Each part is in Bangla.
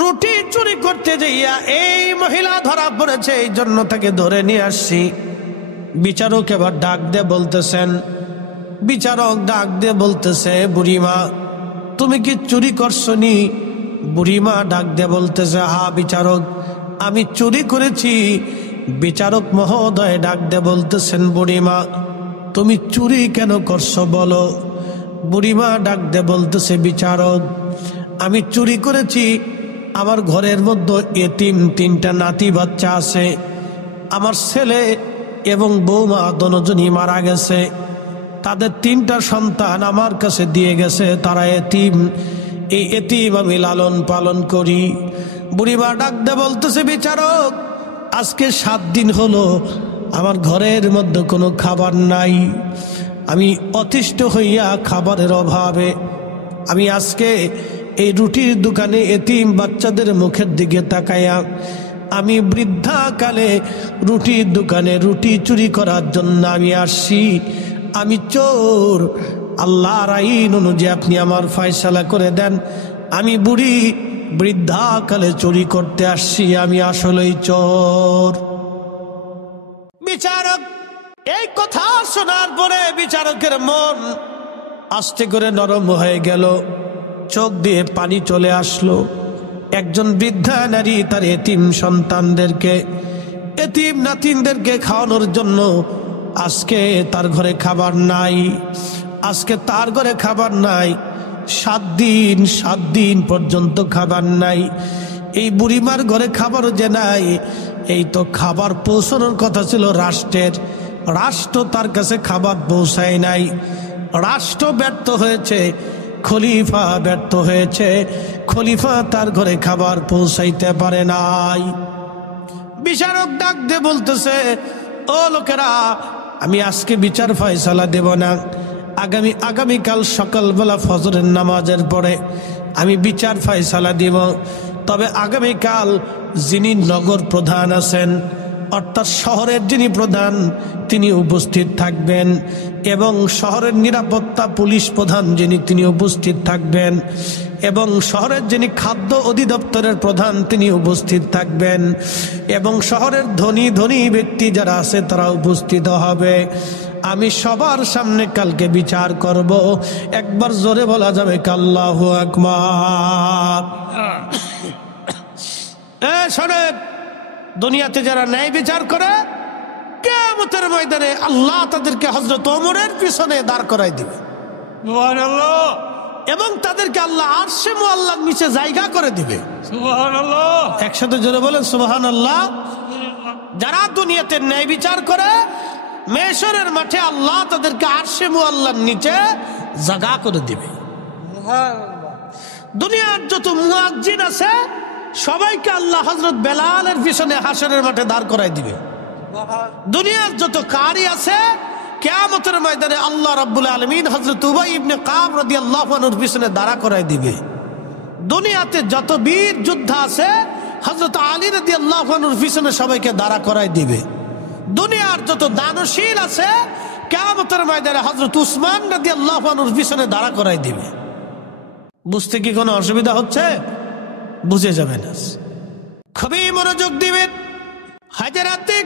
রুটি চুরি করতে যাইয়া এই মহিলা ধরা পড়েছে, এই জন্য তাকে ধরে নিয়ে আসছি। বিচারক এবার ডাক দিয়ে বলতেছেন, বিচারক ডাক দিয়ে বলতেছে, বুড়িমা তুমি কি চুরি করছনি? বুড়িমা ডাক দিয়ে বলতেছে, হ্যাঁ বিচারক আমি চুরি করেছি। বিচারক মহোদয় ডাক দিয়ে বলতেছেন, বুড়িমা তুমি চুরি কেন করছো বলো? বুড়িমা ডাক দিয়ে বলতেছে, বিচারক আমি চুরি করেছি, আমার ঘরের মধ্যে এতিম 3টা নাতি বাচ্চা আছে, আমার ছেলে এবং বৌমা দুজনই মারা গেছে, তাদের 3টা সন্তান আমার কাছে দিয়ে গেছে, তারা এতিম, এই এতিম আমি লালন পালন করি। বুড়িমা ডাক দিয়ে বলতেছে, বিচারক আজকে 7 দিন হলো আমার ঘরের মধ্যে কোনো খাবার নাই, আমি অতিষ্ঠ হইয়া খাবারের অভাবে আমি আজকে এই রুটির দোকানে এতিম বাচ্চাদের মুখের দিকে তাকাইয়া আমি বৃদ্ধাকালে রুটির দোকানে রুটি চুরি করার জন্য আমি আসছি, আমি চোর। আল্লাহর আইন অনুযায়ী আপনি আমার ফয়সালা করে দেন, আমি বুড়ি বৃদ্ধাকালে চুরি করতে আসছি, আমি আসলেই চোর। বিচারক এই কথা শোনার পরে বিচারকের মন আস্তে করে নরম হয়ে গেল, চোখ দিয়ে পানি চলে আসলো। একজন বৃদ্ধা নারী তার এতিম সন্তানদেরকে, এতিম নাতিনদেরকে খাওয়ানোর জন্য আজকে তার ঘরে খাবার নাই, আজকে তার ঘরে খাবার নাই, 7 দিন পর্যন্ত খাবার নাই। এই বুড়িমার ঘরে খাবারও যে নাই, এই তো খাবার পৌঁছানোর কথা ছিল রাষ্ট্রের, রাষ্ট্র তার কাছে খাবার পৌঁছায় নাই, রাষ্ট্র ব্যর্থ হয়েছে, খলিফা ব্যর্থ হয়েছে, খলিফা তার ঘরে খাবার পৌঁছাইতে পারে নাই। বিচারক ডাক দিয়ে বলতেছে, ও লোকেরা আমি আজকে বিচার ফয়সালা দেব না, আগামীকাল সকালবেলা ফজরের নামাজের পরে আমি বিচার ফয়সালা দিব। তবে আগামীকাল যিনি নগর প্রধান আছেন, অর্থাৎ শহরের যিনি প্রধান, তিনি উপস্থিত থাকবেন, এবং শহরের নিরাপত্তা পুলিশ প্রধান যিনি, তিনি উপস্থিত থাকবেন, এবং শহরের যিনি খাদ্য অধিদপ্তরের প্রধান তিনি উপস্থিত থাকবেন, এবং শহরের ধনী ধনী ব্যক্তি যারা আছে তারা উপস্থিত হবে। আমি সবার সামনে কালকে বিচার করব। একবার জোরে বলা যাবে আল্লাহু আকবার। শোনেন, দুনিয়াতে যারা ন্যায় বিচার করে, কিয়ামতের ময়দানে আল্লাহ তাদেরকে হযরত ওমরের পিছনে দাঁড় করাই দিবে, সুবহানাল্লাহ, এবং তাদেরকে আল্লাহ আরশে মুআল্লার নিচে জায়গা করে দিবে, সুবহানাল্লাহ। একসাথে জোরে বলেন সুবহানাল্লাহ। যারা দুনিয়াতে ন্যায় বিচার করে, মেশরের মাঠে আল্লাহ তাদেরকে আরশে মুআল্লার নিচে জায়গা করে দিবে। দুনিয়ার যত মুয়াজ্জিন আছে সবাইকে আল্লাহ হযরত বেলালের পিছনে হাশরের মাঠে দাঁড় করাই দিবে। দুনিয়ার যত কারি আছে কিয়ামতের ময়দানে আল্লাহ রাব্বুল আলামিন হযরত উবাই ইবনে কাব রাদিয়াল্লাহু আনহুর পিছনে দাঁড়া করাই দিবে। দুনিয়াতে যত বীর যোদ্ধা আছে হযরত আলী রাদিয়াল্লাহু আনহুর পিছনে সবাইকে দাঁড়া করাই দিবে। দুনিয়ার যত দানশীল আছে কিয়ামতের ময়দানে হযরত উসমান রাদিয়াল্লাহু আনহুর পিছনে দাঁড়া করাই দিবে। বুঝতে কি কোনো অসুবিধা হচ্ছে? বুঝে যাবেন, খুবই মনোযোগ দিবেন। হাজারাতে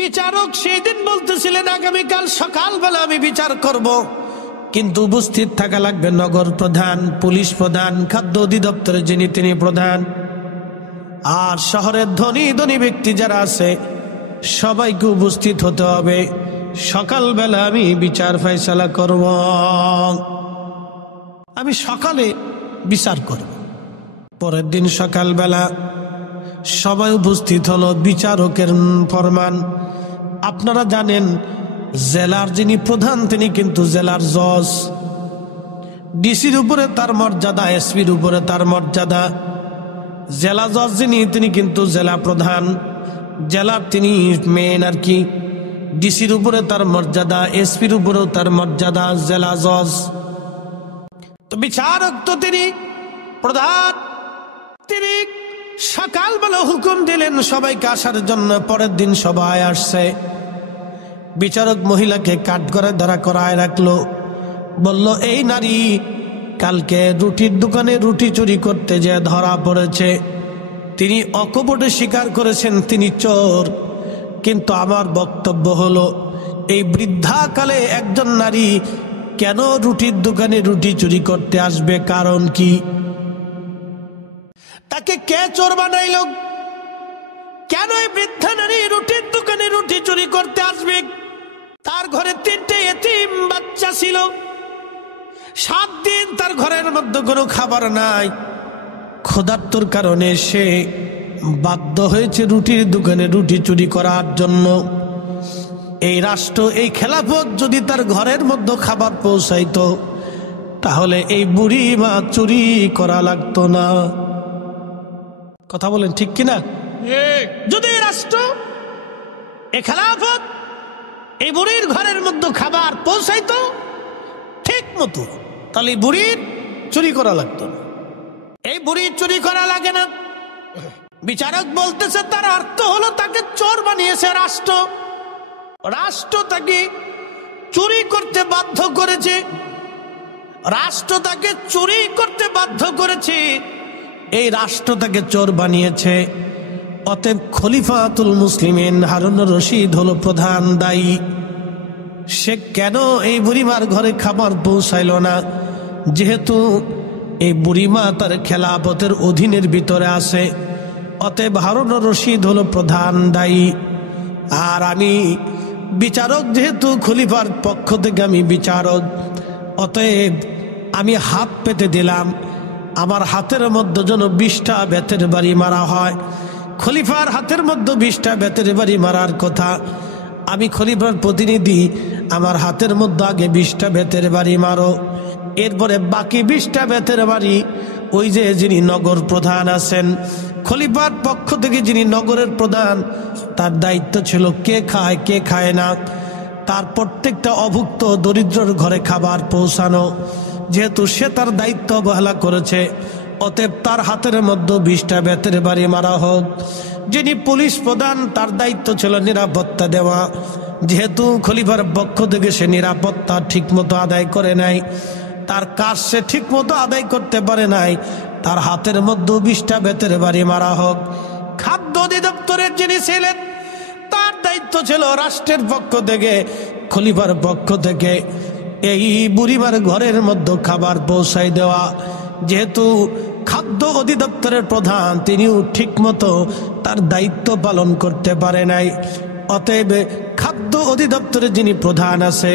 বিচারক সেই দিন বলতেছিলেন আগামীকাল সকালবেলা আমি বিচার করব, কিন্তু উপস্থিত থাকা লাগবে নগর প্রধান, পুলিশ প্রধান, খাদ্য অধিদপ্তরের যিনি তিনি প্রধান, আর শহরের ধনী ধনী ব্যক্তি যারা আছে সবাইকে উপস্থিত হতে হবে। সকালবেলা আমি বিচার ফয়সালা করব, আমি সকালে বিচার করব। পরের দিন সকালবেলা সবাই উপস্থিত হলো। বিচারকের ফরমান, আপনারা জানেন জেলার যিনি প্রধান তিনি কিন্তু জেলার জজ, ডিসির উপরে তার মর্যাদা, এসপির উপরে তার মর্যাদা। জেলা জজ যিনি তিনি কিন্তু জেলা প্রধান, জেলার তিনি মেন আর কি। ডিসির উপরে তার মর্যাদা, এসপির উপরেও তার মর্যাদা, জেলা জজ। তো বিচারক তো তিনি প্রধান, তিনি সকালবেলা হুকুম দিলেন সবাইকে আসার জন্য। পরের দিন সবাই আসছে। বিচারক মহিলাকে কাঠগড়ায় দাঁড়া করায় রাখলো, বলল, এই নারী কালকে রুটির দোকানে রুটি চুরি করতে যে ধরা পড়েছে, তিনি অকপটে স্বীকার করেছেন তিনি চোর। কিন্তু আমার বক্তব্য হলো, এই বৃদ্ধাকালে একজন নারী কেন রুটির দোকানে রুটি চুরি করতে আসবে? কারণ কি? তাকে কে চোর বানাইল? কেন এই বৃদ্ধা নারী রুটির দোকানে রুটি চুরি করতে আসবে? তার ঘরে 3টে এতিম বাচ্চা ছিল। 7 দিন তার ঘরের মধ্যে কোনো খাবার নাই। ক্ষুধার্তর কারণে সে বাধ্য হয়েছে রুটির দোকানে রুটি চুরি করার জন্য। এই রাষ্ট্র, এই খেলাফত যদি তার ঘরের মধ্যে খাবার পৌঁছাইতো, তাহলে এই বুড়ি মা চুরি করা লাগতো না। কথা বলেন ঠিক কিনা? যদি এই রাষ্ট্র, এই খেলাফত এই বুড়ির ঘরের মধ্যে খাবার পৌঁছাইতো ঠিক মতো, তাহলে বুড়ির চুরি করা লাগতো না। এই বুড়ির চুরি করা লাগে না। বিচারক বলতেছে তার অর্থ হলো তাকে চোর বানিয়েছে রাষ্ট্র। রাষ্ট্র তাকে চুরি করতে বাধ্য করেছে। রাষ্ট্র তাকে চুরি করতে বাধ্য করেছে। এই রাষ্ট্র তাকে চোর বানিয়েছে। অতএব খলিফাতুল মুসলিমিন হারুন রশিদ হলো প্রধান দায়ী। সে কেন এই বুড়িমার ঘরে খাবার পৌঁছাইল না? যেহেতু এই বুড়িমা তার খেলাফতের অধীনের ভিতরে আছে, অতএব হারুন রশিদ হলো প্রধান দায়ী। আর আমি বিচারক, যেহেতু খলিফার পক্ষ থেকে আমি বিচারক, অতএব আমি হাত পেতে দিলাম আমার হাতের মধ্যে যেন 20টা বেতের বাড়ি মারা হয়। খলিফার হাতের মধ্যে 20টা বেতের বাড়ি মারার কথা। আমি খলিফার প্রতিনিধি, আমার হাতের মধ্যে আগে 20টা বেতের বাড়ি মারো, এরপরে বাকি 20টা বেতের বাড়ি ওই যে যিনি নগর প্রধান আছেন, খলিফার পক্ষ থেকে যিনি নগরের প্রধান, তার দায়িত্ব ছিল কে খায় কে খায় না, তার প্রত্যেকটা অভুক্ত দরিদ্রর ঘরে খাবার পৌঁছানো। যেহেতু সে তার দায়িত্ব অবহেলা করেছে, অতএব তার হাতের মধ্যে 20টা বেতের বাড়ি মারা হোক। যিনি পুলিশ প্রধান, তার দায়িত্ব ছিল নিরাপত্তা দেওয়া। যেহেতু খলিফার পক্ষ থেকে সে নিরাপত্তা ঠিক মতো আদায় করে নাই, তার কাজ সে ঠিক মতো আদায় করতে পারে নাই, তার হাতের মধ্যে 20টা বেতের বাড়ি মারা হোক। খাদ্য অধিদপ্তরের যিনি ছিলেন, তার দায়িত্ব ছিল রাষ্ট্রের পক্ষ থেকে, খলিফার পক্ষ থেকে এই বুড়িমার ঘরের মধ্যে খাবার পৌঁছাই দেওয়া। যেহেতু খাদ্য অধিদপ্তরের প্রধান, তিনিও ঠিক মতো তার দায়িত্ব পালন করতে পারে নাই, অতএব খাদ্য অধিদপ্তরের যিনি প্রধান আছে,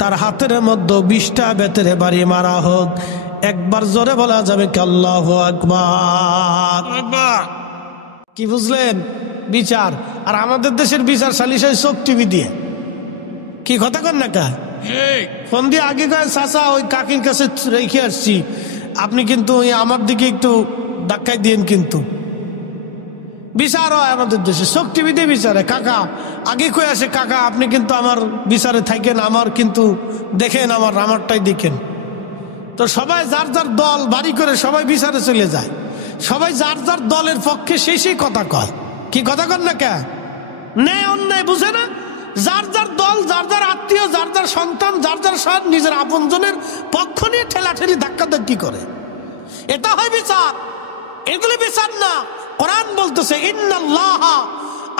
তার হাতের মধ্যে 20টা বেতের বাড়ি মারা হোক। একবার জোরে বলা যাবে কি আল্লাহু আকবার? কি বুঝলেন? বিচার। আর আমাদের দেশের বিচার সালিশ হয় চোখ টিভি দিয়ে। কি কথা কন না কা? ফোন দিয়ে আগে কয় চাচা ওই কাকির কাছে রেখে আসছি, আপনি কিন্তু আমার দিকে একটু ধাক্কাই দিয়েন। কিন্তু বিচার হয় আমাদের দেশে চোখ টিভি দিয়ে বিচারে। কাকা আগে কয়ে আসে, কাকা আপনি কিন্তু আমার বিচারে থাকেন, আমার কিন্তু দেখেন, আমারটাই দেখেন। তো সবাই যার যার দল বাড়ি করে সবাই বিচারে চলে যায়। সবাই যার যার দলের পক্ষে সেই কথা কয়। কি কথা কন না কে? ন্যায় অন্যায় বুঝে না। যার যার দল, যার যার আত্মীয়, যার যার সন্তান, যার যার সব নিজের আপনজনের পক্ষ নিয়ে ঠেলাঠেলি ধাক্কাধাক্কি করে। এটা হয় বিচার। এগুলি বিচার না। কোরআন বলতেছে ইন্নাল্লাহ,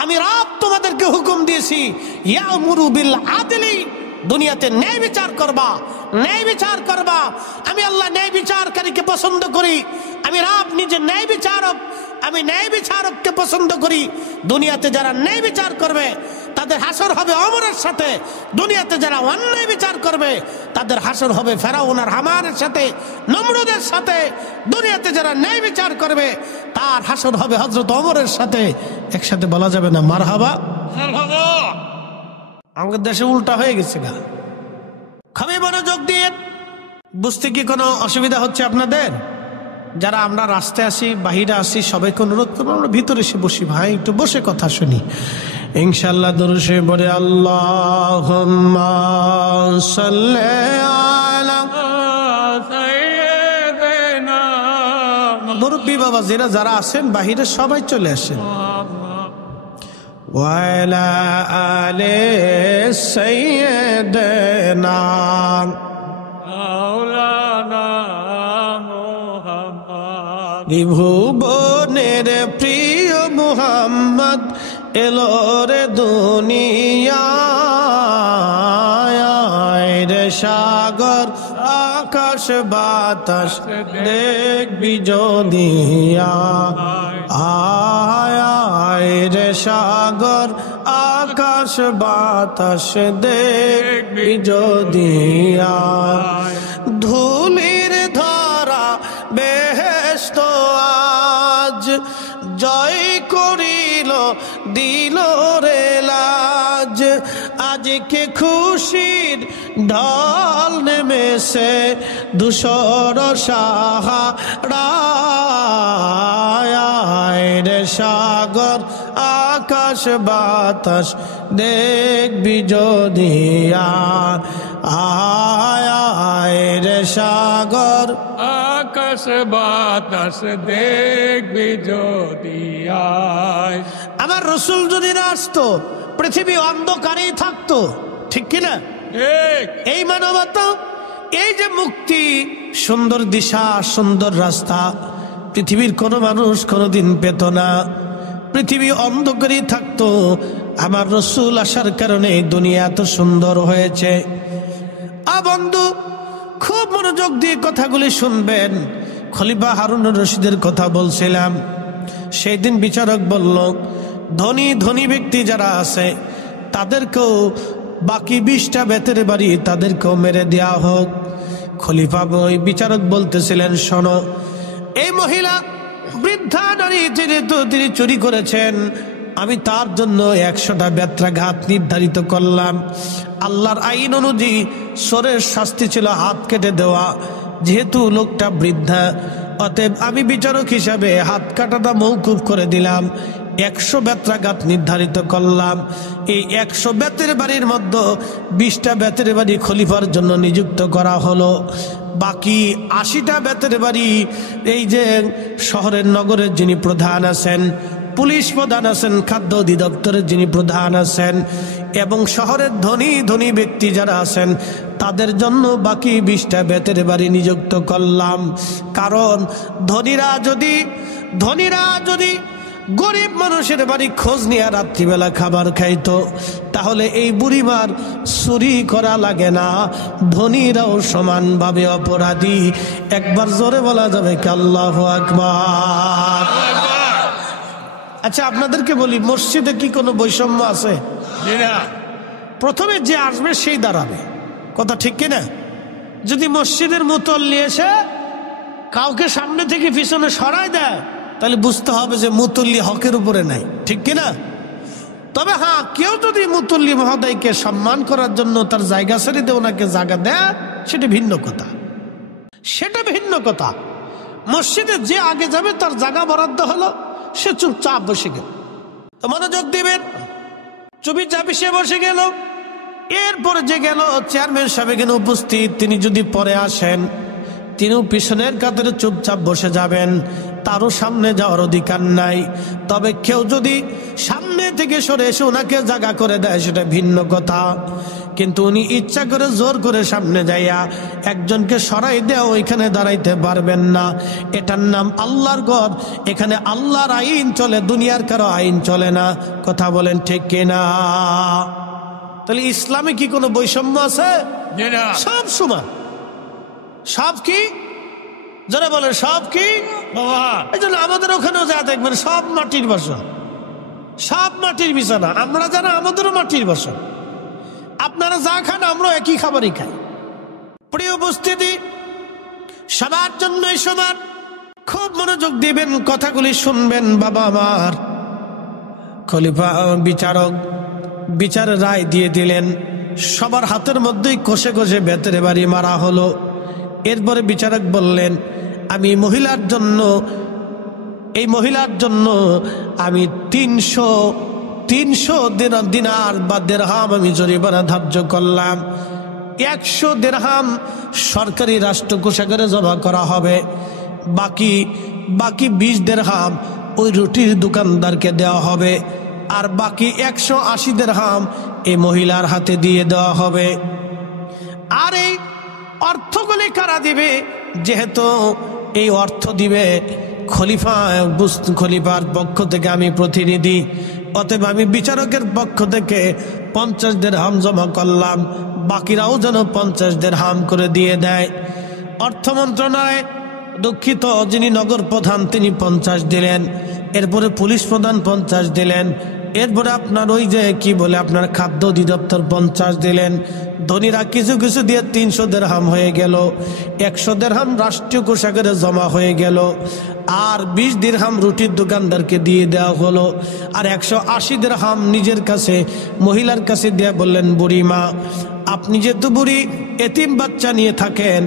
আমি রব তোমাদেরকে হুকুম দিয়েছি, ইয়ামুরু বিল আদলি, দুনিয়াতে ন্যায় বিচার করবা, ন্যায় বিচার করবা। আমি আল্লাহ ন্যায় বিচারকারীকে পছন্দ করি। আমি রব নিজে ন্যায় বিচারক, আমি ন্যায় বিচারককে পছন্দ করি। দুনিয়াতে যারা ন্যায় বিচার করবে তাদের হাসর হবে ওমরের সাথে। দুনিয়াতে যারা অন্যায় বিচার করবে তাদের হাসর হবে ফেরাউন আর হামানের সাথে, নমরুদের সাথে। দুনিয়াতে যারা ন্যায় বিচার করবে তার হাসর হবে হযরত ওমরের সাথে। একসাথে বলা যাবে না মারহাবা? আমাদের দেশে উল্টা হয়ে গেছে গা। খুবই মনোযোগ দিয়ে বুঝতে কি কোনো অসুবিধা হচ্ছে আপনাদের? যারা আমরা রাস্তায় আসি, বাহিরে আসি, সবাইকে অনুরোধ করবো আমরা ভিতরে এসে বসি, ভাই একটু বসে কথা শুনি ইনশাআল্লাহ। দরুশে বলে আল্লাহুম্মা সাল্লি আলা সাইয়্যিদিনা। মুরব্বি বাবা যারা আছেন বাহিরে সবাই চলে আসেন। ওয়া আলা আলি সাইয়্যিদিনা মাওলানা ত্রিভুবনের প্রিয় মুহাম্মদ এলো রে দুনিয়ায় রে সাগর আকাশ বাতাস দেখবি যদি আয় রে সাগর আকাশ বাতাস দেখবি যদি ধুলির ধরা বেহেশত আজ জয় করিল দিল রে লাজ আজকে খুশির ঢল নেমেছে ধূসর সাহারায় রে সাগর আকাশ বাতাস দেখবি যদি আয় রে সাগর আকাশ বাতাস দেখবি যদি আয়। আমার রসুল যদি না আসতো পৃথিবী অন্ধকারেই থাকতো, ঠিক কিনা? এই মানবতা, এই যে মুক্তি, সুন্দর দিশা, সুন্দর রাস্তা পৃথিবীর কোনো মানুষ কোনোদিন পেত না। পৃথিবী অন্ধকারেই থাকতো। আমার রসুল আসার কারণে দুনিয়া এত সুন্দর হয়েছে। বন্ধু, খুব মনোযোগ দিয়ে কথাগুলি শুনবেন। খলিফা হারুনুর রশিদের কথা বলছিলাম। সেই দিন বিচারক বলল, ধনী ধনী ব্যক্তি যারা আছে তাদেরকেও বাকি 20টা বেতের বাড়ি তাদেরকেও মেরে দেয়া হোক। খলিফা ওই বিচারক বলতেছিলেন, শোনো, এই মহিলা বৃদ্ধা নারী তিনি চুরি করেছেন, আমি তার জন্য 100টা বেত্রাঘাত নির্ধারিত করলাম। আল্লাহর আইন অনুযায়ী চোরের শাস্তি ছিল হাত কেটে দেওয়া। যেহেতু লোকটা বৃদ্ধা, অতএব আমি বিচারক হিসাবে হাত কাটাটা মওকুফ করে দিলাম। 100 বেত্রাঘাত নির্ধারিত করলাম। এই 100 বেতের বাড়ির মধ্যে 20টা বেতের বাড়ি খলিফার জন্য নিযুক্ত করা হলো। বাকি 80টা বেতের বাড়ি এই যে শহরের নগরের যিনি প্রধান আছেন, পুলিশ প্রধান আছেন, খাদ্য অধিদপ্তরের যিনি প্রধান আছেন, এবং শহরের ধনী ধনী ব্যক্তি যারা আছেন তাদের জন্য বাকি 20টা বেতের বাড়ি নিযুক্ত করলাম। কারণ ধনীরা যদি গরিব মানুষের বাড়ি খোঁজ নিয়ে রাত্রিবেলা খাবার খাইতো, তাহলে এই বুড়িমার চুরি করা লাগে না। ধনীরাও সমানভাবে অপরাধী। একবার জোরে বলা যাবে কি আল্লাহু আকবার? আচ্ছা, আপনাদেরকে বলি, মসজিদে কি কোনো বৈষম্য আছে? প্রথমে যে আসবে সেই দাঁড়াবে, কথা ঠিক কিনা? যদি মসজিদের মুতল্লি এসে কাউকে সামনে থেকে পিছনে সরায় দেয়, তাহলে বুঝতে হবে যে মুতল্লি হকের উপরে নাই, ঠিক কিনা? তবে হ্যাঁ, কেউ যদি মুতল্লি মহোদয়কে সম্মান করার জন্য তার জায়গা ছেড়ে দিয়ে ওনাকে জায়গা দেয়, সেটা ভিন্ন কথা। মসজিদে যে আগে যাবে তার জায়গা বরাদ্দ হলো, সে চুপচাপ বসে গেল। তো মনোযোগ দিবেন, চুপচাপ সে বসে গেল। এরপরে যে গেল চেয়ারম্যান সাহেব এখানে উপস্থিত, তিনি যদি পরে আসেন, তিনিও পিছনের কাতারে চুপচাপ বসে যাবেন, তারও সামনে যাওয়ার অধিকার নাই। তবে কেউ যদি সামনে থেকে সরে এসে ওনাকে জায়গা করে দেয়, সেটা ভিন্ন কথা। কিন্তু উনি ইচ্ছা করে জোর করে সামনে যাইয়া একজনকে সরাই দেয়া ওইখানে দাঁড়াইতে পারবেন না। এটার নাম আল্লাহর ঘর, এখানে আল্লাহর আইন চলে, দুনিয়ার কারো আইন চলে না। কথা বলেন ঠিক কিনা? তাহলে ইসলামে কি কোনো বৈষম্য আছে? সব সমান। সব কি যারা বলে সব কি এই জন্য আমাদের ওখানেও যা দেখবেন সব মাটির বাসন, সব মাটির বিছানা। আমরা যারা, আমাদেরও মাটির বাসন। আপনারা যা খান আমরা একই খাবারই খাই। প্রিয় উপস্থিতি, সবার জন্যই সমান। খুব মনোযোগ দিবেন, কথাগুলি শুনবেন বাবা আমার। খলিফা বিচারের রায় দিয়ে দিলেন। সবার হাতের মধ্যেই কষে কষে বেতের বাড়ি মারা হলো। এরপরে বিচারক বললেন, আমি এই মহিলার জন্য আমি 300 দিনার বা দিরহাম আমি জরিমানা ধার্য করলাম। 100 দিরহাম সরকারি রাষ্ট্র কোষাগারে জমা করা হবে। বাকি 20 দিরহাম ওই রুটির দোকানদারকে দেওয়া হবে। আর বাকি 180 দিরহাম এই মহিলার হাতে দিয়ে দেওয়া হবে। আর এই অর্থগুলি কারা দিবে? যেহেতু এই অর্থ দিবে খলিফার পক্ষ থেকে আমি প্রতিনিধি, অতএব আমি বিচারকের পক্ষ থেকে 50 দিরহাম জমা করলাম, বাকিরাও যেন 50 দিরহাম করে দিয়ে দেয়। অর্থ মন্ত্রণালয় দুঃখিত, যিনি নগর প্রধান তিনি 50 দিলেন, এরপরে পুলিশ প্রধান 50 দিলেন, এরপরে আপনার ওই যে কি বলে আপনার খাদ্য অধিদপ্তর 50 দিলেন। ধনীরা কিছু কিছু দিয়ে 300 দিরহাম হয়ে গেল, 100 দিরহাম রাষ্ট্রীয় কোষাগারে জমা হয়ে গেল, আর 20 দিরহাম রুটির দোকানদারকে দিয়ে দেওয়া হলো, আর 180 দিরহাম নিজের কাছে মহিলার কাছে দিয়ে বললেন, বুড়িমা আপনি যেহেতু বুড়ি এতিম বাচ্চা নিয়ে থাকেন,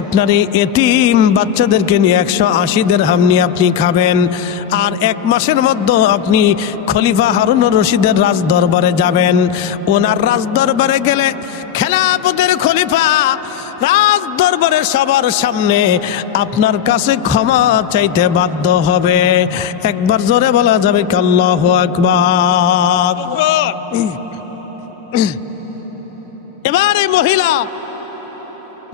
আপনার এই এতিম বাচ্চাদেরকে নিয়ে 180 দিরহাম নিয়ে আপনি খাবেন, আর 1 মাসের মধ্যে আপনি খলিফা হারুন রশিদের রাজ দরবারে যাবেন। ওনার রাজ দরবারে গেলে খেলাফতের খলিফা রাজ দরবারে সবার সামনে আপনার কাছে ক্ষমা চাইতে বাধ্য হবে। একবার জোরে বলা যাবে কি আল্লাহু আকবার। এবার এই মহিলা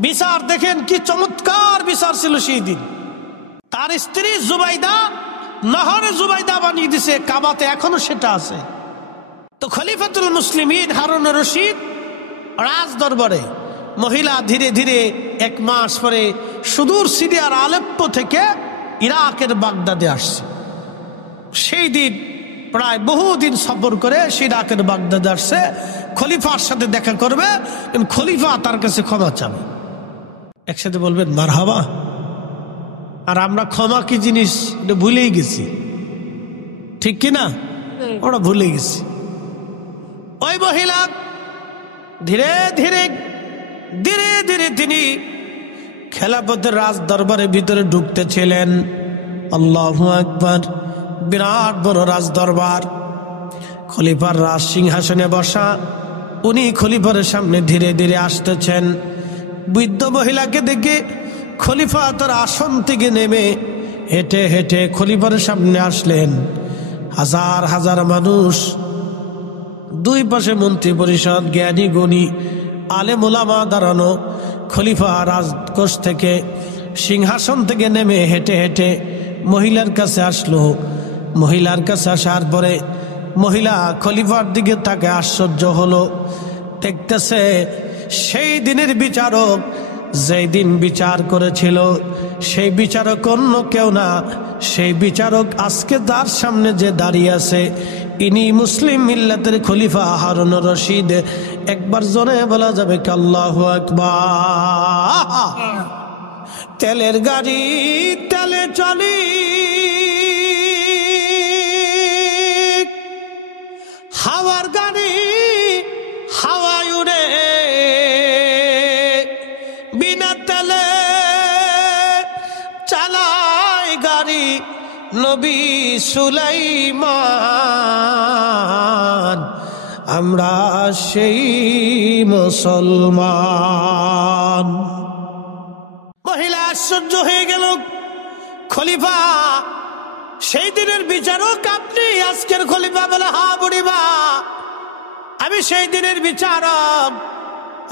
বিচার দেখেন, কি চমৎকার বিচার ছিল সেই দিন। তার স্ত্রী জুবাইদা নহরে জুবাইদা বানিয়ে দিছে, কাবাতে এখনো সেটা আছে। তো খলিফাতুল মুসলিমিন হারুন রশিদ রাজ দরবারে, মহিলা ধীরে ধীরে 1 মাস পরে সুদূর সিরিয়ার আলেপ্পো থেকে ইরাকের বাগদাদে আসছে। সেই দিন প্রায় বহুদিন সফর করে সে ইরাকের বাগদাদে আসছে, খলিফার সাথে দেখা করবে, খলিফা তার কাছে ক্ষমা চাবে। একসাথে বলবেন মারহাবা। আর আমরা ক্ষমা কি জিনিস এটা ভুলেই গেছি, ঠিক কিনা? ওরা ভুলে গেছি। ওই মহিলা ধীরে ধীরে ধীরে ধীরে তিনি খেলাফতের রাজ দরবারের ভিতরে ঢুকতেছিলেন। আল্লাহু আকবার। বিরাট বড় রাজ দরবার, খলিফার রাজ সিংহাসনে বসা, উনি খলিফার সামনে ধীরে ধীরে আসতেছেন। বৃদ্ধ মহিলাকে দেখে খলিফা তার আসন থেকে নেমে হেঁটে হেঁটে খলিফার সামনে আসলেন। হাজার হাজার মানুষ, দুই পাশে মন্ত্রী পরিষদ, জ্ঞানী গুণী আলেম ওলামা দাঁড়ানো। খলিফা রাজকোষ থেকে সিংহাসন থেকে নেমে হেঁটে হেঁটে মহিলার কাছে আসলো। মহিলার কাছে আসার পরে মহিলা খলিফার দিকে তাকে আশ্চর্য হলো। দেখতেছে সেই দিনের বিচারক, যেই দিন বিচার করেছিল সেই বিচারক অন্য কেউ না, সেই বিচারক আজকে তার সামনে যে দাঁড়িয়ে আছে ইনি মুসলিম মিল্লাতের খলিফা হারুন রশিদ। একবার জোরে বলা যাবে কি আল্লাহু আকবার। তেলের গাড়ি তেলে চলি, হাওয়ার গাড়ি হাওয়ায় উড়ে, বিনা তেলে চালায় গাড়ি নবী সুলাইমান। আমরা সেই মুসলমান। মহিলা আশ্চর্য হয়ে গেল। খলিফা সেই দিনের বিচারক আপনি? আজকের খলিফা বলে হ্যাঁ বুড়িমা, আমি সেই দিনের বিচারক,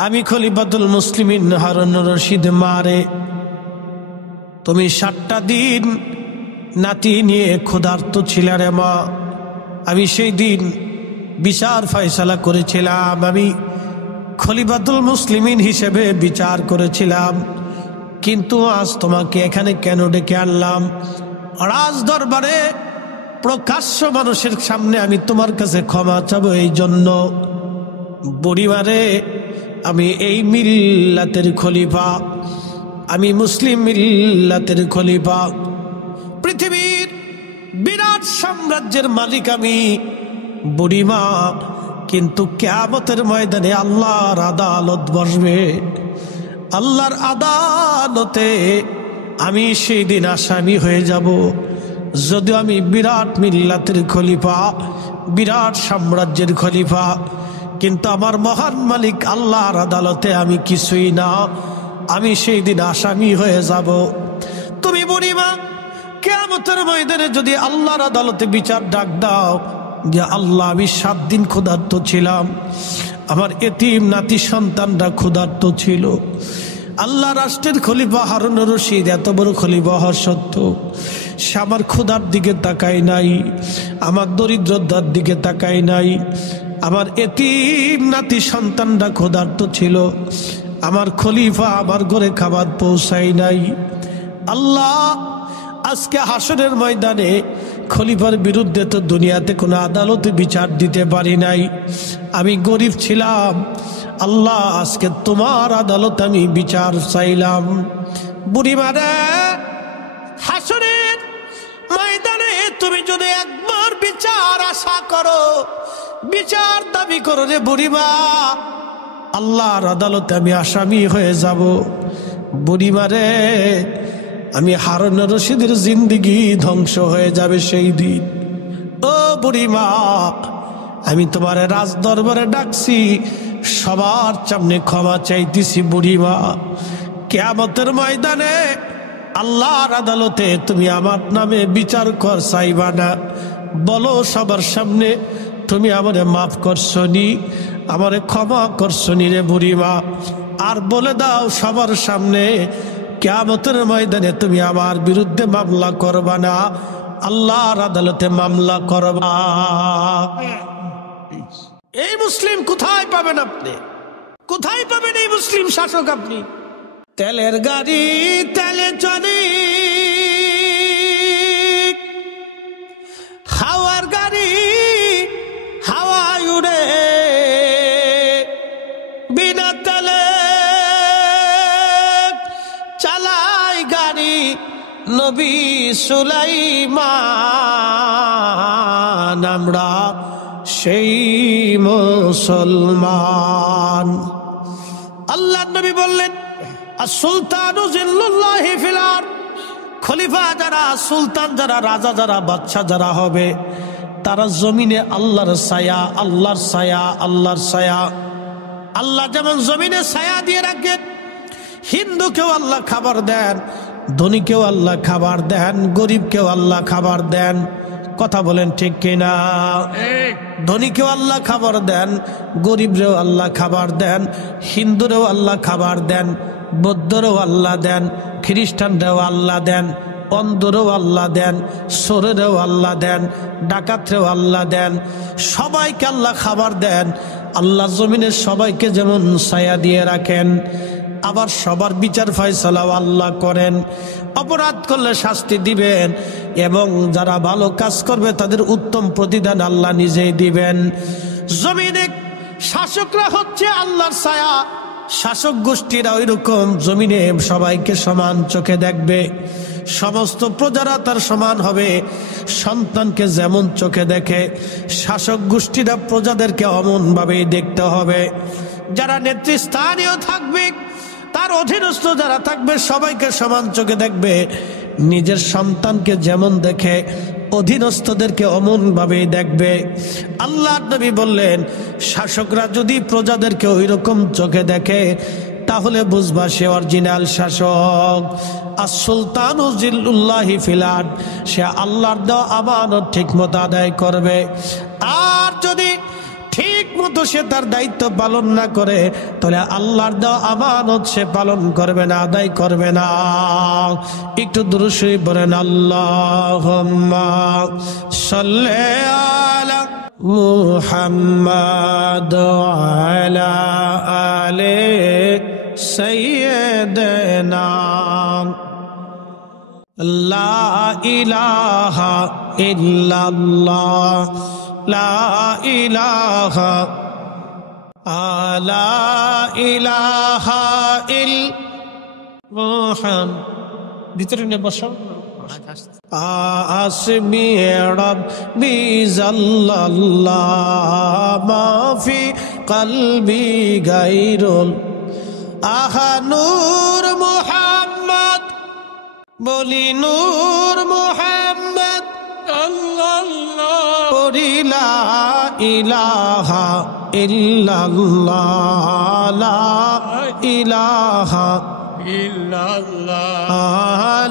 আমি খলিফাতুল মুসলিমিন হারুন রশিদ। মারে তুমি 7টা দিন নাতি নিয়ে ক্ষুধার্ত ছিলে রে মা। আমি সেই দিন বিচার ফয়সালা করেছিলাম, আমি খলিফাতুল মুসলিমিন হিসেবে বিচার করেছিলাম, কিন্তু আজ তোমাকে এখানে কেন ডেকে আনলাম? রাজ দরবারে প্রকাশ্য মানুষের সামনে আমি তোমার কাছে ক্ষমা চাবো এই জন্য। বুড়িমারে আমি এই মিল্লাতের খলিফা, আমি মুসলিম মিল্লাতের খলিফা, পৃথিবীর বিরাট সাম্রাজ্যের মালিক আমি বুড়িমা। কিন্তু কিয়ামতের ময়দানে আল্লাহর আদালত বসবে, আল্লাহর আদালতে আমি সেই দিন আসামি হয়ে যাব। যদিও আমি বিরাট মিল্লাতের খলিফা, বিরাট সাম্রাজ্যের খলিফা, কিন্তু আমার মহান মালিক আল্লাহর আদালতে আমি কিছুই না, আমি সেই দিন আসামি হয়ে যাব। তুমি বুড়িমা কিয়ামতের ময়দানে যদি আল্লাহর আদালতে বিচার ডাক দাও যে আল্লাহ আমি 7 দিন ক্ষুধার্ত ছিলাম, আমার এতিম নাতি সন্তানরা ক্ষুধার্ত ছিল, আল্লাহ রাষ্ট্রের খলিফা হারুন রশিদ এত বড় খলিফা হওয়া সত্ত্বেও সে আমার ক্ষুধার দিকে তাকায় নাই, আমার দরিদ্রতার দিকে তাকায় নাই, আমার এতিম নাতি সন্তানরা ক্ষুধার্ত ছিল, আমার খলিফা আমার ঘরে খাবার পৌঁছায় নাই। আল্লাহ, আজকে হাসরের ময়দানে খলিফার বিরুদ্ধে তো দুনিয়াতে কোনো আদালতে বিচার দিতে পারি নাই, আমি গরিব ছিলাম। আল্লাহ, আজকে তোমার আদালতে আমি বিচার চাইলাম। বুড়িমারে, হাসরের ময়দানে তুমি যদি একবার বিচার আশা করো, বিচার দাবি করো রে বুড়িমা, আল্লাহর আদালতে আমি আসামি হয়ে যাব। বুড়িমারে, আমি হারুন রশিদের জিন্দেগি ধ্বংস হয়ে যাবে সেই দিন। ও বুড়িমা, আমি তোমার রাজ দরবারে ডাকছি, সবার সামনে ক্ষমা চাইতেছি। বুড়িমা, কিয়ামতের ময়দানে আল্লাহর আদালতে তুমি আমার নামে বিচার কর চাইবা না? বলো সবার সামনে, তুমি আমারে মাফ করছনি, আমারে ক্ষমা করছনি রে বুড়িমা? আর বলে দাও সবার সামনে, কিয়ামতের ময়দানে তুমি আমার বিরুদ্ধে মামলা করবা না, আল্লাহর আদালতে মামলা করবা। এই মুসলিম কোথায় পাবেন আপনি? কোথায় পাবেন এই মুসলিম শাসক আপনি? তেলের গাড়ি তেলে চলে, হাওয়ার গাড়ি হাওয়ায় উড়ে, বিনা তেলে চালায় গাড়ি নবী সুলাইমান। আমরা সেই মুসলমান। আল্লাহ নবী বললেন, সুলতানু জিল্লুল্লাহি ফিল আরদ, খলিফা যারা, সুলতান যারা, রাজা যারা, বাদশা যারা হবে, তারা জমিনে আল্লাহর ছায়া, আল্লাহর ছায়া, আল্লাহর ছায়া। আল্লাহ যেমন জমিনে ছায়া দিয়ে রাখেন, হিন্দুকেও আল্লাহ খাবার দেন, ধনীকেও আল্লাহ খাবার দেন, গরিবকেও আল্লাহ খাবার দেন। কথা বলেন ঠিক কিনা? ধনীকেও আল্লাহ খাবার দেন, গরিবরেও আল্লাহ খাবার দেন, হিন্দুরেও আল্লাহ খাবার দেন, বৌদ্ধরেও আল্লাহ দেন, খ্রিস্টানরাও আল্লাহ দেন, অন্ধরেও আল্লাহ দেন, সোরেরও আল্লাহ দেন, ডাকাতরেও আল্লাহ দেন, সবাইকে আল্লাহ খাবার দেন। আল্লাহ জমিনের সবাইকে যেমন ছায়া দিয়ে রাখেন, আবার সবার বিচার ফয়সালাও আল্লাহ করেন। অপরাধ করলে শাস্তি দিবেন, এবং যারা ভালো কাজ করবে তাদের উত্তম প্রতিদান আল্লাহ নিজেই দিবেন। জমিনে শাসকরা হচ্ছে আল্লাহর ছায়া, শাসক গোষ্ঠীরা ওই রকম জমিনে সবাইকে সমান চোখে দেখবে, সমস্ত প্রজারা তার সমান হবে। সন্তানকে যেমন চোখে দেখে, শাসক গোষ্ঠীরা প্রজাদেরকে অমন ভাবেই দেখতে হবে। যারা নেতৃস্থানীয় থাকবে, তার অধীনস্থ যারা থাকবে, সবাইকে সমান চোখে দেখবে। নিজের সন্তানকে যেমন দেখে, অধীনস্থদেরকে অমন ভাবেই দেখবে। আল্লাহ নবী বললেন, শাসকরা যদি প্রজাদেরকে ওই রকম চোখে দেখে, তাহলে বুঝবা সে অরিজিনাল শাসক। আর সুলতানু জিল্লুল্লাহি ফিল আরদ, সে আল্লাহর দেওয়া আমানত ঠিক মতো আদায় করবে। আর যদি ঠিক মতো সে তার দায়িত্ব পালন না করে, তাহলে আল্লাহর দেওয়া আমানত সে পালন করবে না, আদায় করবে না। একটু দুরূদ শরীফ পড়েন, আল্লাহুম্মা সাল্লি আলা মুহাম্মাদ আলা আলি সাইয়্যিদিনা। লা ইলাহা ইল্লাল্লাহ, লা ইলাহা লা ইলাহা ইল্লাল্লাহ। ভিতরে নিয়ে বসো। আসমি রব্বি জাল্লাল্লাহ মাফি কলবি গায়রুল আহা নূর মুহাম্মদ, বলি নূর মুহাম্মদ লা ইলাহা ইল্লাল্লাহ, লা ইলাহা ইল্লাল্লাহ,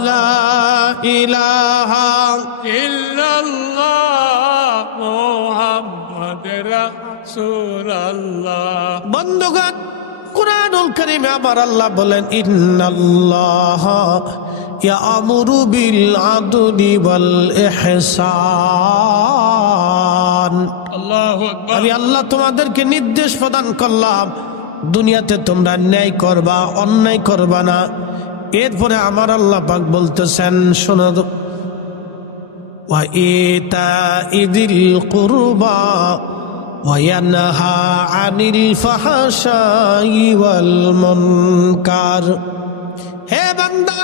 লা ইলাহা ইল্লাল্লাহ মুহাম্মাদুর রাসূলুল্লাহ। বন্ধুগণ, কুরআনুল কারীমে আমার আল্লাহ বলেন, ইন্নাল্লাহ ইয়ামুরু বিল আদলি ওয়াল ইহসান। আল্লাহু আকবার। আমি আল্লাহ তোমাদেরকে নির্দেশ প্রদান করলাম, দুনিয়াতে তোমরা ন্যায় করবা, অন্যায় করবা না। এরপরে আমার আল্লাহ পাক বলতেছেন, শোনো, ওয়া ইতাইযিল কুরবা ওয়া ইয়ানহা আনিল ফাহশাই ওয়াল মুনকার। হে বান্দা,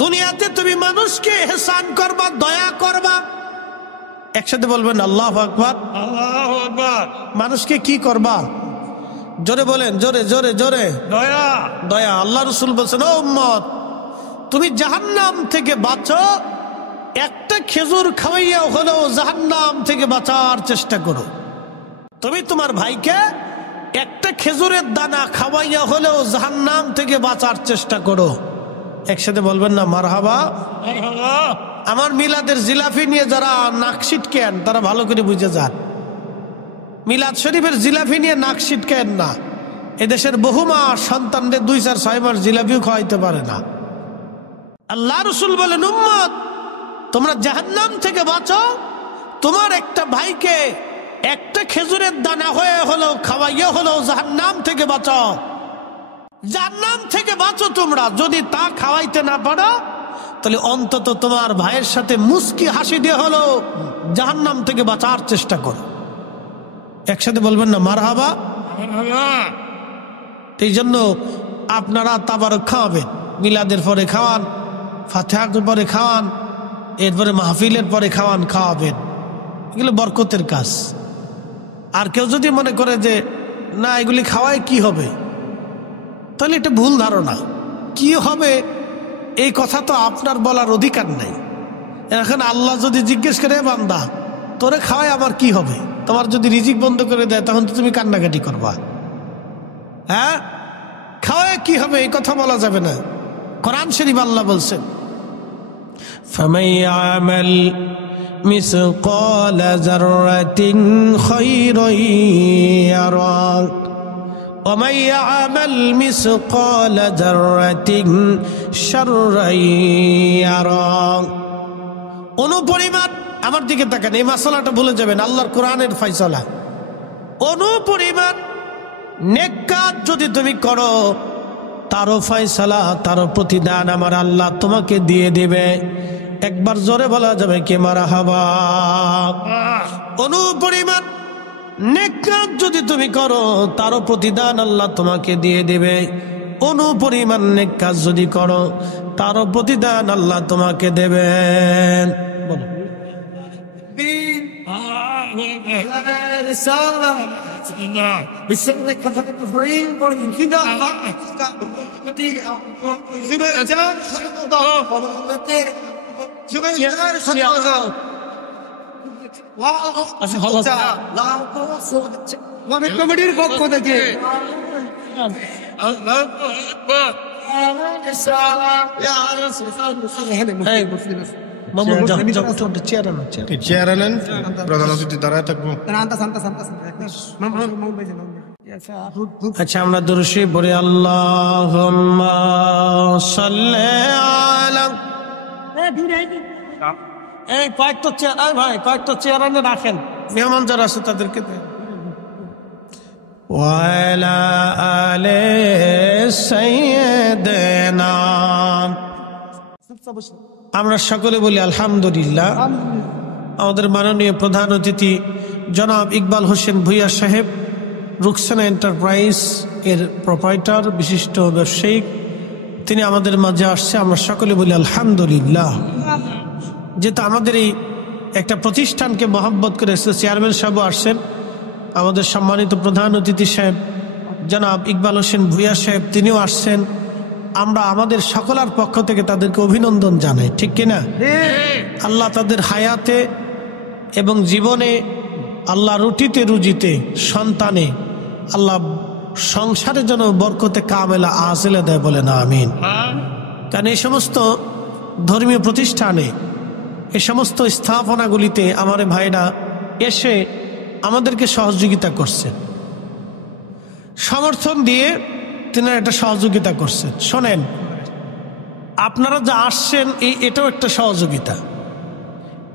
দুনিয়াতে তুমি মানুষকে ইহসান করবা, দয়া করবা। একসাথে বলবেন আল্লাহু আকবার। আল্লাহু আকবার। মানুষকে কি করবা? জোরে বলেন, জোরে জোরে জোরে। দয়া। দয়া। আল্লাহ রাসূল বলেছেন, ও উম্মত, তুমি জাহান্নাম থেকে বাঁচো, একটা খেজুর খাওয়াইয়া হলেও জাহান্নাম থেকে বাঁচার চেষ্টা করো। তুমি তোমার ভাইকে একটা খেজুরের দানা খাওয়াইয়া হলেও জাহান্নাম থেকে বাঁচার চেষ্টা করো। একসাথে বলবেন না মারহাবা। মারহাবা। আমার মিলাদের জিলাপি নিয়ে যারা নাক ছিটকেন তারা ভালো করে বুঝে যান, মিলাদ শরীফের জিলাপি নিয়ে নাক ছিটকেন না। এদেশের বহু মা সন্তানদের 2-4-6 মাস জিলাপিও খাওয়াইতে পারে না। আল্লাহ রাসূল বলেন, উম্মত, তোমরা জাহান্নাম থেকে বাঁচো, তোমার একটা ভাইকে একটা খেজুরের দানা হয়ে হলো খাওয়াইয়া হলো জাহান্নাম থেকে বাঁচাও। জাহান্নাম থেকে বাঁচো তোমরা। যদি তা খাওয়াইতে না পারো, তাহলে অন্তত তোমার ভাইয়ের সাথে মুস্কি হাসি দিয়ে হলো জাহান্নাম থেকে বাঁচার চেষ্টা করো। একসাথে বলবেন না মারহাবা। মারহাবা। এই জন্য আপনারা তাবারক খাওয়াবেন, মিলাদের পরে খাওয়ান, ফাতিহার পরে খাওয়ান, এরপরে মাহফিলের পরে খাওয়াবেন। এগুলো বরকতের কাজ। আর কেউ যদি মনে করে যে না এগুলি খাওয়ায় কি হবে, তাহলে এটা ভুল ধারণা। কি হবে এই কথা তো আপনার বলার অধিকার নেই। এখন আল্লাহ যদি জিজ্ঞেস করে, বান্দা তোরে খাওয়ায় আমার কি হবে, তোমার যদি রিজিক বন্ধ করে দেয় তখন তো তুমি কান্নাকাটি করবা। হ্যাঁ, খাওয়ায় কি হবে এই কথা বলা যাবে না। কোরআন শরীফ আল্লাহ বলছেন, ফামান ইয়ামাল মিসকাল যাররাতিন খায়রান ইয়ারা ওয়া মান ইয়ামাল মিসকাল যাররাতিন শাররান ইয়ারা। অনুপরিমাণ, আমার দিকে তাকান, এই মাসালাটা ভুলে যাবেন, আল্লাহর কোরআনের ফয়সালা। অনুপরিমাণ নেক কাজ যদি তুমি করো, তারও ফয়সালা, তারও প্রতিদান আমার আল্লাহ তোমাকে দিয়ে দিবে। একবার জোরে বলা যাবে কি মারহাবা। অনুপরিমাণ নেক কাজ যদি তুমি করো, তারও প্রতিদান আল্লাহ তোমাকে দিয়ে দিবে। অনুপরিমাণ নেক কাজ যদি করো, তারও প্রতিদান আল্লাহ তোমাকে দেবেন। বলো। কমিটির পক্ষ থেকে চেয়ার আনেন, প্রধান অতিথি দাঁড়ায় থাকবো। আচ্ছা, আমরা দুরূদ শরীফ পড়ি। আল্লাহুম্মা সাল্লি আলা। এই কয়েকটা চেয়ার, ভাই কয়েকটা চেয়ার আনে রাখেন, মেহমান যারা আছে তাদেরকে দেন। ওয়া আলা আলি সাইয়্যিদিনা। আমরা সকলে বলি আলহামদুলিল্লাহ। আমাদের মাননীয় প্রধান অতিথি জনাব ইকবাল হোসেন ভূঁইয়া সাহেব, রুকসানা এন্টারপ্রাইজ এর প্রোপাইটার, বিশিষ্ট ব্যবসায়িক, তিনি আমাদের মাঝে আসছে। আমরা সকলে বলি আলহামদুলিল্লাহ। যেহেতু আমাদের এই একটা প্রতিষ্ঠানকে মহব্বত করে চেয়ারম্যান সাহেব আসছেন, আমাদের সম্মানিত প্রধান অতিথি সাহেব জনাব ইকবাল হোসেন ভূঁইয়া সাহেব তিনিও আসছেন। আমরা আমাদের সকলের পক্ষ থেকে তাদেরকে অভিনন্দন জানাই, ঠিক কিনা? আল্লাহ তাদের হায়াতে এবং জীবনে, আল্লাহ রুটিতে রুজিতে, সন্তানে, আল্লাহ সংসারের জন্য বরকতে কামেলা আজেলে দেয়, বলে না আমিন। কারণ এই সমস্ত ধর্মীয় প্রতিষ্ঠানে, এই সমস্ত স্থাপনাগুলিতে আমার ভাইরা এসে আমাদেরকে সহযোগিতা করছেন, সমর্থন দিয়ে তিনি একটা সহযোগিতা করছেন। শোনেন, আপনারা যা আসছেন এটাও একটা সহযোগিতা।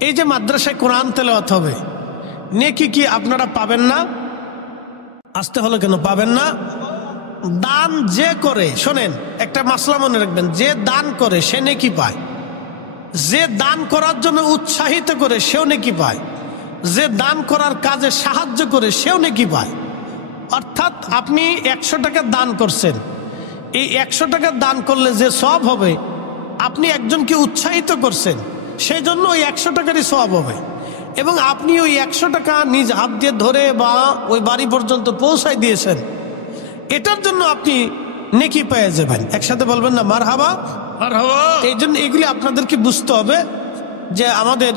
এই যে মাদ্রাসায় কোরআন তেলাওয়াত হবে, নেকি কি আপনারা পাবেন না? আসতে হলো কেন পাবেন না? দান যে করে, শোনেন একটা মাসলা মনে রাখবেন, যে দান করে সে নেকি পায়, যে দান করার জন্য উৎসাহিত করে সেও নেকি পায়, যে দান করার কাজে সাহায্য করে সেও নেকি পায়। অর্থাৎ আপনি 100 টাকা দান করছেন, এই 100 টাকা দান করলে যে সওয়াব হবে, আপনি একজনকে উৎসাহিত করছেন, সেই জন্য ওই 100 টাকারই সওয়াব হবে। এবং আপনি ওই 100 টাকা নিজ হাত দিয়ে ধরে বা ওই বাড়ি পর্যন্ত পৌঁছায় দিয়েছেন, এটার জন্য আপনি নেকি পেয়ে যাবেন। একসাথে বলবেন না মারহাবা? মারহাবা। এই জন্য এগুলি আপনাদেরকে বুঝতে হবে যে আমাদের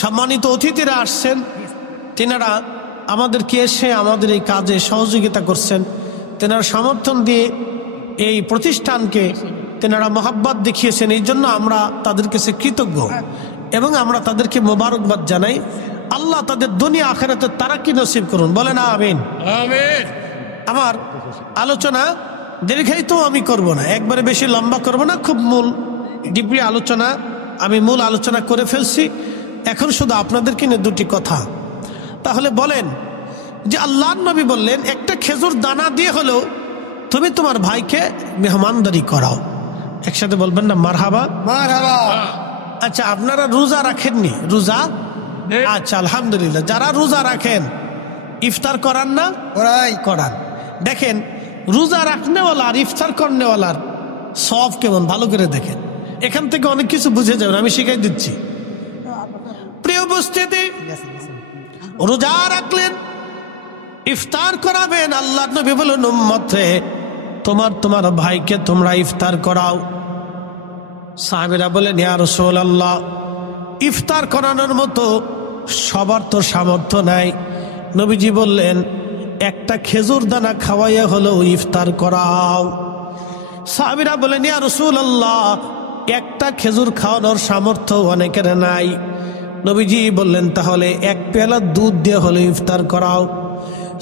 সম্মানিত অতিথিরা আসছেন, তেনারা আমাদেরকে এসে আমাদের এই কাজে সহযোগিতা করছেন, তেনারা সমর্থন দিয়ে এই প্রতিষ্ঠানকে তেনারা মোহাব্বত দেখিয়েছেন। এই জন্য আমরা তাদের কাছে কৃতজ্ঞ এবং আমরা তাদেরকে মোবারকবাদ জানাই। আল্লাহ তাদের দুনিয়া আখিরাতে তারাক্কি নসিব করুন, বলেন আমিন। আমিন। আমার আলোচনা দীর্ঘায়িত আমি করব না, একবারে বেশি লম্বা করব না, খুব মূল ডিপলি আলোচনা, আমি মূল আলোচনা করে ফেলছি। এখন শুধু আপনাদেরকে নিয়ে দুটি কথা। তাহলে বলেন যে আল্লাহর নবী বললেন একটা খেজুর দানা দিয়ে হলেও তুমি তোমার ভাইকে মেহমানদারি করাও। একসাথে বলবেন না মারহাবা? মারহাবা। আচ্ছা, আপনারা রোজা রাখেননি? রোজা, আচ্ছা আলহামদুলিল্লাহ। যারা রোজা রাখেন ইফতার করান না? করান। দেখেন রোজা রাখনেওয়ালা আর ইফতার করনেওয়ালার সওয়াব কেমন, ভালো করে দেখেন। এখান থেকে অনেক কিছু বুঝে যাবেন, আমি শিখাই দিচ্ছি। প্রিয় উপস্থিতি, রোজা রাখলেন, ইফতার করাবেন। আল্লাহ নবী বলেন উম্মতে তোমার ভাইকে তোমরা ইফতার করাও। সাহাবীরা বলেন ইয়া রাসূলুল্লাহ, ইফতার করানোর মতো সবার তো সামর্থ্য নাই। নবীজি বললেন একটা খেজুর দানা খাওয়াইয়া হলেও ইফতার করাও। সাহাবীরা বলেন ইয়া রাসূলুল্লাহ, একটা খেজুর খাওয়ানোর সামর্থ্য অনেকের নাই। নবীজি বললেন তাহলে 1 পেয়ালা দুধ দিয়ে হলে ইফতার করাও।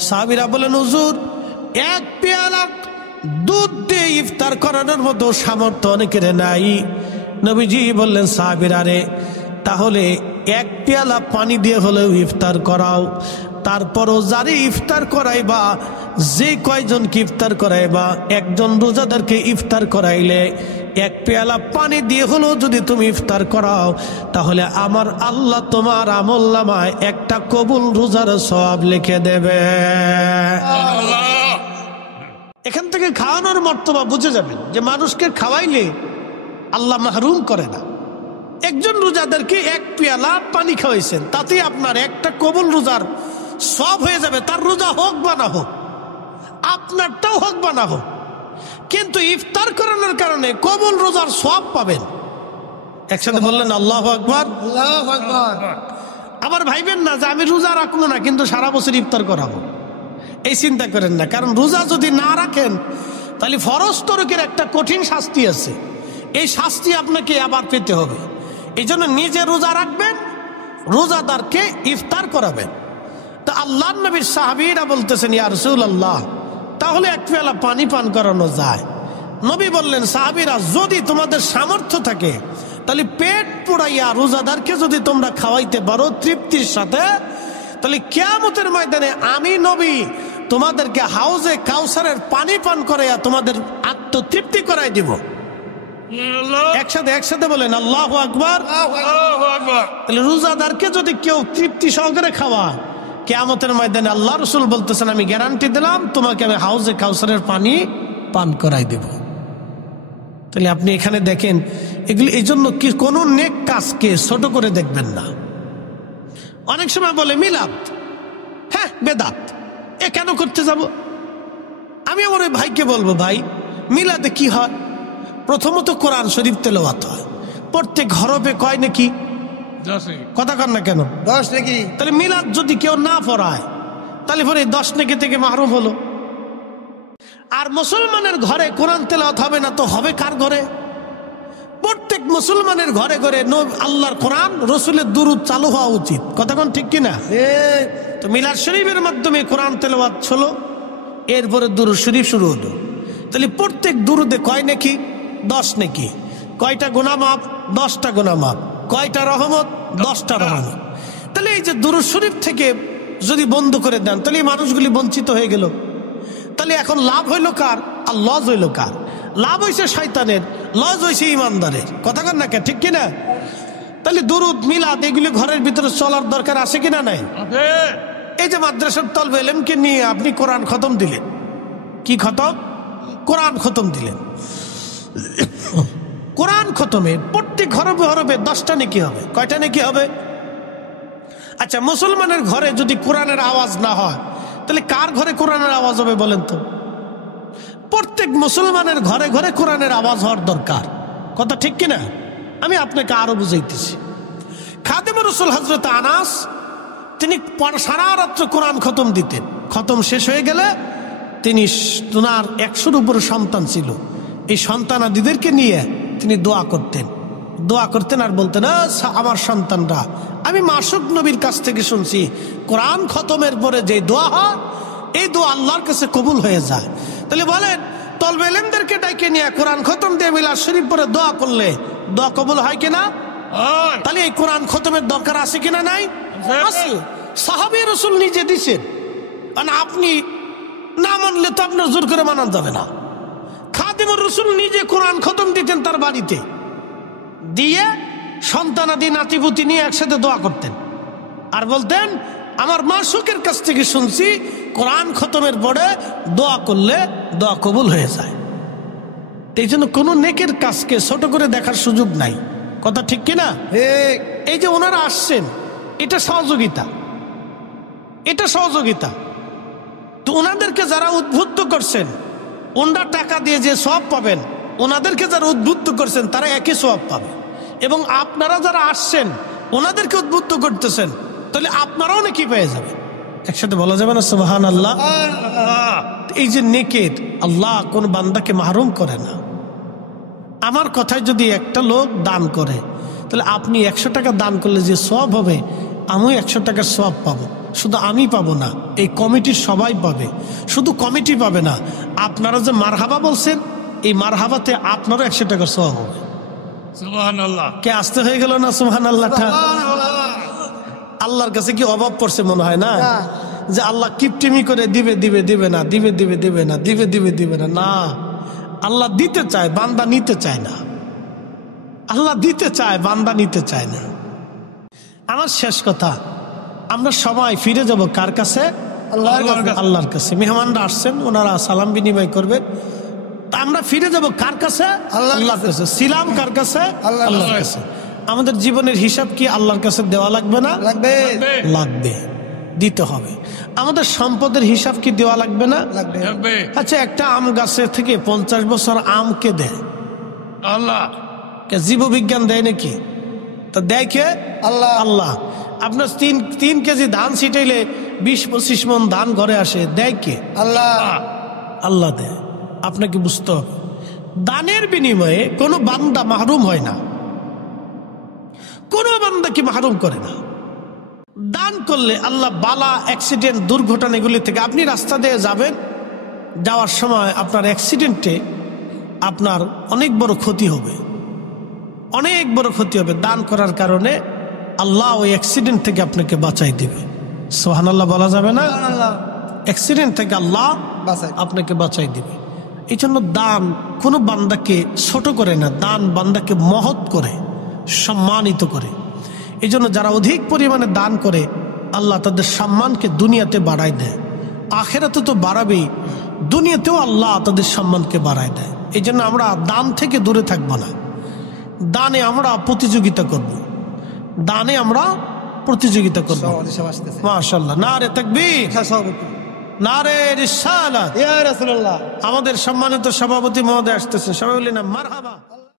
সাহাবীরা বলেন হুজুর 1 পেয়ালা দুধ দিয়ে ইফতার করানোর মতো সামর্থ্য অনেকের নাই। নবীজি বললেন সাহাবীরা রে, তাহলে 1 পেয়ালা পানি দিয়ে হলেও ইফতার করাও। তারপরও যারে ইফতার করাইবা, যে কয়জনকে ইফতার করাইবা, একজন রোজাদারকে ইফতার করাইলে 1 পেয়ালা পানি দিয়ে হলেও যদি তুমি ইফতার করাও, তাহলে আমার আল্লাহ তোমার আমলনামায় একটা কবুল রোজার সওয়াব লিখে দেবে। এখান থেকে খাওয়ানোর মর্তবা বুঝে যাবেন যে মানুষকে খাওয়াইলে আল্লাহ মাহরুম করে না। একজন রোজাদারকে 1 পেয়ালা পানি খাওয়াইছেন, তাতে আপনার একটা কবুল রোজার সওয়াব হয়ে যাবে। তার রোজা হোক বা না হোক, আপনারটাও হোক বা না হোক, কিন্তু ইফতার করানোর কারণে কবুল রোজার সওয়াব পাবেন। একসাথে বললেন আল্লাহু আকবার। আল্লাহু আকবার। আবার ভাইবেন না যে আমি রোজা রাখবো না কিন্তু সারা বছর ইফতার করাবো, এই চিন্তা করেন না। কারণ রোজা যদি না রাখেন তাহলে ফরজ তরকের একটা কঠিন শাস্তি আছে, এই শাস্তি আপনাকে আবার পেতে হবে। এই জন্য নিজে রোজা রাখবেন, রোজাদারকে ইফতার করাবেন। তো আল্লাহর নবীর সাহাবীরা বলতেছেন ইয়া রাসূলুল্লাহ, তাহলে 1 পেয়ালা পানি পান করানো যায়? নবী বললেন সাহাবীরা, যদি তোমাদের সামর্থ্য থাকে তাহলে পেট পুড়াইয়া রোজাদারকে যদি তোমরা খাওয়াইতে পারো তৃপ্তির সাথে, তাহলে কিয়ামতের ময়দানে আমি নবী তোমাদেরকে হাউজে কাউসারের পানি পান করাইয়া তোমাদের আত্মতৃপ্তি করাই দিব। একসাথে বলেন আল্লাহু আকবার। আল্লাহু আকবার। তাহলে রোজাদারকে যদি কেউ তৃপ্তি সহকারে খাওয়া, কিয়ামতের ময়দানে আল্লাহ রাসূল বলতেছেন আমি গ্যারান্টি দিলাম তোমাকে আমি হাউজে কাউসারের পানি পান করাই দেব। তাহলে আপনি এখানে দেখেন এগুলি, এই জন্য কি কোনো নেক কাজকে ছোট করে দেখবেন না। অনেক সময় বলে মিলাদ, হ্যাঁ বেদাত, এ কেন করতে যাব? আমি আমার ওই ভাইকে বলবো ভাই মিলাদে কি হয়? প্রথমত কোরআন শরীফ তেলাওয়াত হয়, প্রত্যেক হরফে কয় নাকি? কথা কন না কেন? 10 নাকি। তাহলে মিলাদ যদি কেউ না পড়ায় তাহলে পরে 10 নেকি থেকে মাহরুম হলো। আর মুসলমানের ঘরে কোরআন তেলাওয়াত হবে না তো হবে কার ঘরে? প্রত্যেক মুসলমানের ঘরে ঘরে আল্লাহর কোরআন রসুলের দুরূদ চালু হওয়া উচিত। কথা কোন ঠিক কিনা? তো মিলাদ শরীফের মাধ্যমে কোরআন তেলাওয়াত হলো, এরপরে দুরূদ শরীফ শুরু হলো। তাহলে প্রত্যেক দুরুদে কয় নাকি? 10 নাকি। কয়টা গুনাহ মাফ? 10টা গুনাহ মাফ। কয়টা রহমত? 10টা রহমত। তাহলে এই যে দুরূদ শরীফ থেকে যদি বন্ধ করে দেন, তাহলে এই মানুষগুলি বঞ্চিত হয়ে গেল। তাহলে এখন লাভ হইল কার আর লস হইল কার? লাভ হয়েছে শয়তানের, লস হয়েছে ইমানদারের। কথা কন না কে, ঠিক কিনা? তাহলে দুরুদ মিলাদ এগুলি ঘরের ভিতরে চলার দরকার আছে কিনা নাই? আছে। এই যে মাদ্রাসার তলবে এলেমকে নিয়ে আপনি কোরআন খতম দিলেন। কি খতম? কোরআন খতম দিলেন। কোরআন খতমে প্রত্যেক হরফে হরফে 10টা নেকি হবে। কয়টা নেকি হবে? আচ্ছা, মুসলমানের ঘরে যদি কোরআনের আওয়াজ না হয়, তাহলে কার ঘরে কোরআনের আওয়াজ হবে বলেন তো? প্রত্যেক মুসলমানের ঘরে ঘরে কোরআনের আওয়াজ হওয়ার দরকার। কথা ঠিক কিনা? আমি আপনাকে আরো বুঝাইতেছি। খাদেমুর রাসূল হযরত আনাস, তিনি সারা রাত্র কোরআন খতম দিতেন। খতম শেষ হয়ে গেলে তিনি, ওনার 100-র উপরে সন্তান ছিল, এই সন্তানাদিদেরকে নিয়ে তিনি দোয়া করতেন। দোয়া করতেন আর বলতেন, আমার সন্তানরা, আমি মাসুক নবীর কাছ থেকে শুনছি কোরআন খতমের পরে যে দোয়া হয়, এই দোয়া আল্লাহর কাছে কবুল হয়ে যায়। তাহলে বলেন, তলবে ইলমদেরকে ডাইকে নিয়ে কোরআন খতম দিয়ে মিলাদ শরীফ পরে দোয়া করলে দোয়া কবুল হয় কিনা? তাহলে এই কোরআন খতমের দরকার আছে কিনা নাই? আছে। সাহাবী রাসূল নিজে দিছেন, আর আপনি না মানলে তো আপনার জোর করে মানা যাবে না। খাদেমুর রাসূল নিজে কোরআন খতম দিতেন তার বাড়িতে, দিয়ে সন্তানাদি নাতিপুতি নিয়ে একসাথে দোয়া করতেন আর বলতেন, আমার মাসুকের কাছ থেকে শুনছি কোরআন খতমের পরে দোয়া করলে দোয়া কবুল হয়ে যায়। এই জন্য কোনো নেকের কাজকে ছোট করে দেখার সুযোগ নাই। কথা ঠিক কিনা? এই যে ওনারা আসছেন, এটা সহযোগিতা, এটা সহযোগিতা। তো ওনাদেরকে যারা উদ্বুদ্ধ করছেন, ওনারা টাকা দিয়ে যে সওয়াব পাবেন, ওনাদেরকে যারা উদ্বুদ্ধ করছেন তারা একই সওয়াব পাবে। এবং আপনারা যারা আসছেন ওনাদেরকে উদ্বুদ্ধ করতেছেন, তাহলে আপনারাও নাকি পেয়ে যাবেন। একসাথে বলা যাবে না সুবহানাল্লাহ? এই যে নেকের, আল্লাহ কোন বান্দাকে মাহরুম করে না। আমার কথায় যদি একটা লোক দান করে, তাহলে আপনি 100 টাকা দান করলে যে সওয়াব হবে, আমিও 100 টাকার সওয়াব পাবো। শুধু আমি পাবো না, এই কমিটির সবাই পাবে। শুধু কমিটি পাবে না, আপনারা যে মারহাবা বলছেন, এই মারহাবাতে আপনারও 100 টাকার সওয়াব হবে। সুবহানাল্লাহ। কে আসতে হয়ে গেল না সুবহানাল্লাহটা? আল্লাহর কাছে কি অভাব পড়ছে মনে হয় না? যে আল্লাহ কিপটিমি করে দিবে দিবে দিবে না, দিবে দিবে দিবে না, দিবে দিবে দিবে না। না, আল্লাহ দিতে চায়, বান্দা নিতে চায় না। আল্লাহ দিতে চায়, বান্দা নিতে চায় না। আমার শেষ কথা, আমরা সবাই ফিরে যাব কার কাছে? আল্লাহর কাছে। মেহমানরা আসছেন, ওনারা সালাম বিনিময় করবেন। তা আমরা ফিরে যাব কার কাছে? আল্লাহর কাছে। ছিলাম কার কাছে? আল্লাহর কাছে। আমাদের জীবনের হিসাব কি আল্লাহর কাছে দেওয়া লাগবে না? লাগবে, দিতে হবে। আমাদের সম্পদের হিসাব কি দেওয়া লাগবে না? লাগবে। আচ্ছা, একটা আম গাছের থেকে 50 বছর আম কে দেয়? আল্লাহ। জীববিজ্ঞান দেয় নাকি? তা দেয় কে? আল্লাহ। আল্লাহ। আপনার 3 কেজি ধান ছিটাইলে 20-25 মণ ধান ঘরে আসে, দেয় কে? আল্লাহ। আল্লাহ দেয়। আপনাকে বুঝতে হবে, দানের বিনিময়ে কোনো বান্দা মাহরুম হয় না, কোনো বান্দা কি মাহরুম করে না। দান করলে আল্লাহ বালা, অ্যাক্সিডেন্ট, দুর্ঘটনা এগুলি থেকে, আপনি রাস্তা দিয়ে যাবেন, যাওয়ার সময় আপনার অ্যাক্সিডেন্টে আপনার অনেক বড় ক্ষতি হবে, অনেক বড় ক্ষতি হবে। দান করার কারণে আল্লাহ ওই অ্যাক্সিডেন্ট থেকে আপনাকে বাঁচাই দিবে। সুবহানাল্লাহ বলা যাবে না? অ্যাক্সিডেন্ট থেকে আল্লাহ আপনাকে বাঁচাই দিবে। এই জন্য দান কোনো বান্দাকে ছোট করে না, দান বান্দাকে মহৎ করে, সম্মানিত করে। এই জন্য যারা অধিক পরিমাণে দান করে, আল্লাহ তাদের সম্মানকে দুনিয়াতে বাড়ায় দেয়, আখেরাতে তো বাড়াবেই, দুনিয়াতেও আল্লাহ তাদের সম্মানকে বাড়ায় দেয়। এই জন্য আমরা দান থেকে দূরে থাকবো না, দানে আমরা প্রতিযোগিতা করব, দানে আমরা প্রতিযোগিতা করব। মাশাআল্লাহ, নারে তাকবীর, নারে রিসালাত। আমাদের সম্মানিত সভাপতি মহোদয় আসতেছে, সবাই বলি না মারহাবা।